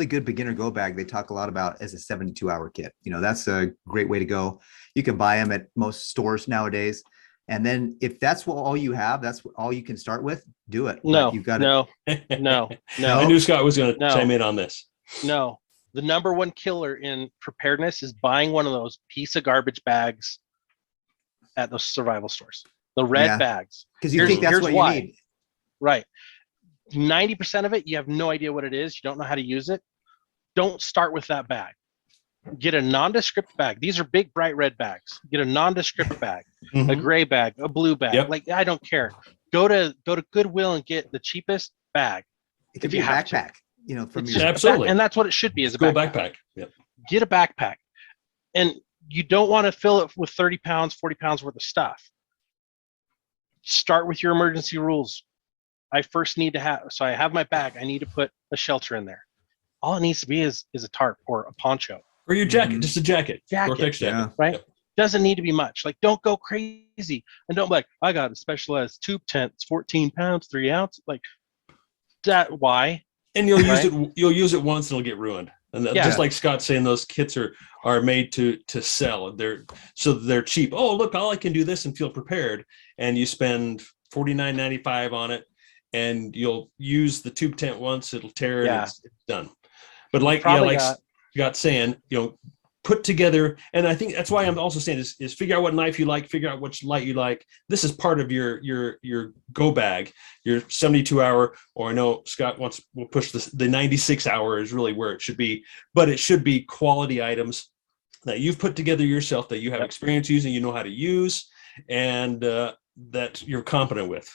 really good beginner go bag they talk a lot about as a 72-hour kit. That's a great way to go. You can buy them at most stores nowadays. And then if that's all you have, that's all you can start with, do it. No, but you've got no, no, no. I knew Scott was going to No. chime in on this. No. The number one killer in preparedness is buying one of those piece of garbage bags at the survival stores. The red bags. Because you think that's what you need. Right. 90% of it, you have no idea what it is. You don't know how to use it. Don't start with that bag. Get a nondescript bag. These are big, bright red bags. Get a nondescript bag, a gray bag, a blue bag. Like, I don't care. Go to Goodwill and get the cheapest bag. It could be a backpack, from your absolutely. And that's what it should be, is a backpack. Yep. Get a backpack. And you don't want to fill it with 30 pounds, 40 pounds worth of stuff. Start with your emergency rules. I first need to have, so I have my bag. I need to put a shelter in there. All it needs to be is a tarp or a poncho. Or your jacket, just a jacket. Gore-Tex jacket. Right? Yep. Doesn't need to be much. Like, don't go crazy. And don't be like, I got a specialized tube tent. It's 14 pounds, 3 ounces. Like, that, why? And you'll use it once and it'll get ruined. And just like Scott's saying, those kits are made to sell. They're cheap. Oh, look, all I can do this and feel prepared. And you spend $49.95 on it, and you'll use the tube tent once, it'll tear, and it's done. But like Scott saying, put together, and I think that's why I'm also saying is figure out what knife you like, figure out which light you like. This is part of your go bag, your 72-hour, or I know Scott will push this, the 96-hour is really where it should be, but it should be quality items that you've put together yourself, that you have experience using, you know how to use, and that you're competent with.